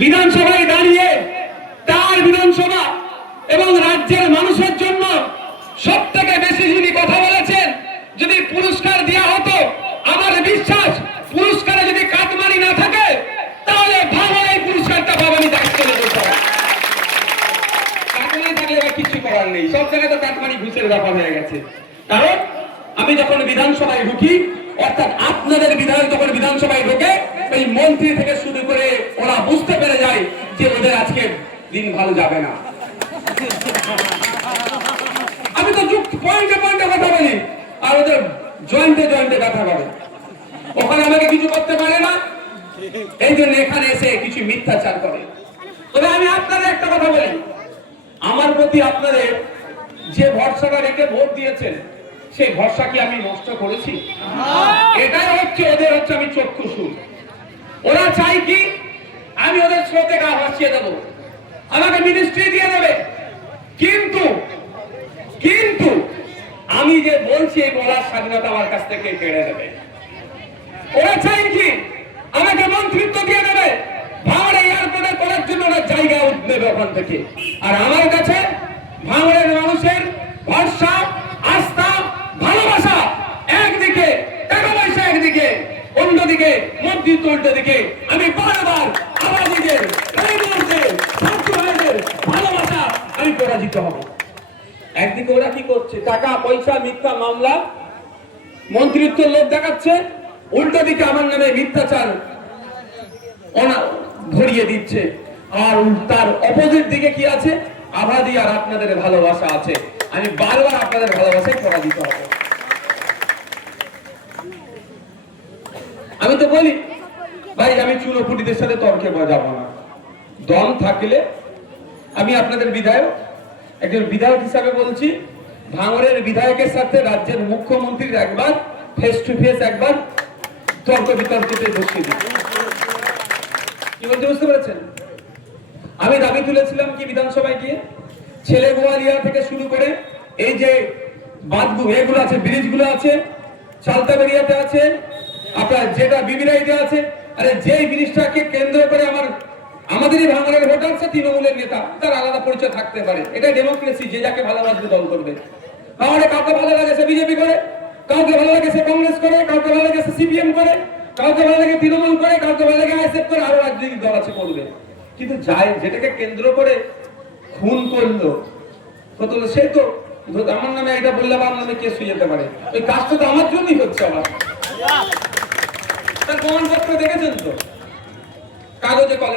বিধানসভায় দাঁড়িয়ে তার বিধানসভা এবং রাজ্যের মানুষের জন্য সবথেকে বেশি যিনি কথা বলেছেন, যদি পুরস্কার দেওয়া হতো, আমার বিশ্বাস পুরস্কারে যদি কাটমানি না থাকে তাহলে ভাঙড় এই পুরস্কারটা পাবেনি। দায়িত্ব নিতে হবে। কাটমানি থাকলে আর কিছু করার নেই, সব জায়গায় তো কাটমানি ঘুষের ব্যাপার হয়ে গেছে। কারণ আমি যখন বিধানসভায় ঢুকি, অর্থাৎ আপনাদের বিধায়ক যখন বিধানসভায় ঢোকে, ওই মন্ত্রী থেকে শুরু করে ওরা বুঝতে পেরে যায় যে ওদের আজকে দিন ভালো যাবে না। আমি তো পয়েন্টে পয়েন্টে কথা বলি, আর ওদের জয়েন্টে জয়েন্টে কথা বলে। ওখানে আমাকে কিছু করতে পারে না, এই জন্য এখানে এসে কিছু মিথ্যাচার করে। তবে আমি আপনাদের একটা কথা বলি, আমার প্রতি আপনাদের যে ভরসাটা রেখে ভোট দিয়েছেন, সেই ভরসা কি আমি নষ্ট করেছি? এটাই হচ্ছে ওদের হচ্ছে আমি চক্ষুষু। ওরা চাই কি আমি ওদের স্রোতে গা ভাসিয়ে দেবো, আমাকে মিনিস্ট্রি দিয়ে দেবে, কিন্তু কিন্তু আমি যে বলছি এই বলার স্বাধীনতা আমার কাছ থেকে কেড়ে নেবে। ওরা চাই কি আমাকে মন্ত্রিত্ব দিয়ে দেবে, ভাঙড়ে এয়ারপোর্টে করার জন্য ওরা জায়গা নেবে ওখান থেকে। আর আমার কাছে ভাঙড়ের মানুষের ভরসা, আস্থা, ভালোবাসা একদিকে, টাকা পয়সা একদিকে, অন্যদিকে মন্ত্রিত্ব উল্টোদিকে। আমি বারবার আবাদীদের, ছাত্রদের ভালোবাসা আমি পরাজিত হব। একদিকে ওরা কি করছে, টাকা পয়সা, মিথ্যা মামলা, মন্ত্রিত্বের লোক দেখাচ্ছে, উল্টো দিকে আমার নামে মিথ্যাচার ধরিয়ে দিচ্ছে। আর তার অপোজিট দিকে কি আছে, আবাদী আর আপনাদের ভালোবাসা আছে। আমি বারবার আপনাদের ভালোবাসায় পরাজিত হব। আমি তো বলি ভাই, আমি চুনোপুটিদের সাথে তর্কে যাব না। দম থাকলে আমি আপনাদের বিধায়ক, একজন বিধায়ক হিসাবে বলছি, ভাঙড়ের বিধায়কের সাথে রাজ্যের মুখ্যমন্ত্রীর একবার ফেস টু ফেস একবার তর্ক বিতর্কতে বসিয়ে দিই। কি বলতে বুঝতে পেরেছেন? আমি দাবি তুলেছিলাম কি বিধানসভায় গিয়ে, ছেলে গোয়ালিয়া থেকে শুরু করে এই যে বাঁধগুলো এগুলো আছে, ব্রিজগুলো আছে, চালতাবেরিয়াতে আছে, আপনার যেটা বিবিরাইতে আছে, আরে যেই ব্রিজটাকে কেন্দ্র করে আমাদেরই ভাঙড়ের ভোটার সে তৃণমূলের নেতা, তার আলাদা পরিচয় থাকতে পারে, এটা ডেমোক্রেসি। যে যাকে ভালোবাসবে দল করবে। ভাঙড়ে কাউকে ভালো লাগে সে বিজেপি করে, কাউকে ভালো লাগে সে কংগ্রেস করে, কাউকে ভালো লাগে সে সিপিএম করে, কাউকে ভালো লাগে তৃণমূল করে, কাউকে ভালো লাগে আইএসএফ করে, আরো রাজনৈতিক দল আছে করবে। কিন্তু যেটাকে কেন্দ্র করে খুন করলো সে তো আমার নামে এটা বললে আমার নামে কেস হয়ে যেতে পারে। ওই কাজটা তো আমার জন্যই হচ্ছে। আমার তার প্রমাণপত্র দেখেছেন তো, কাগজে কলমে।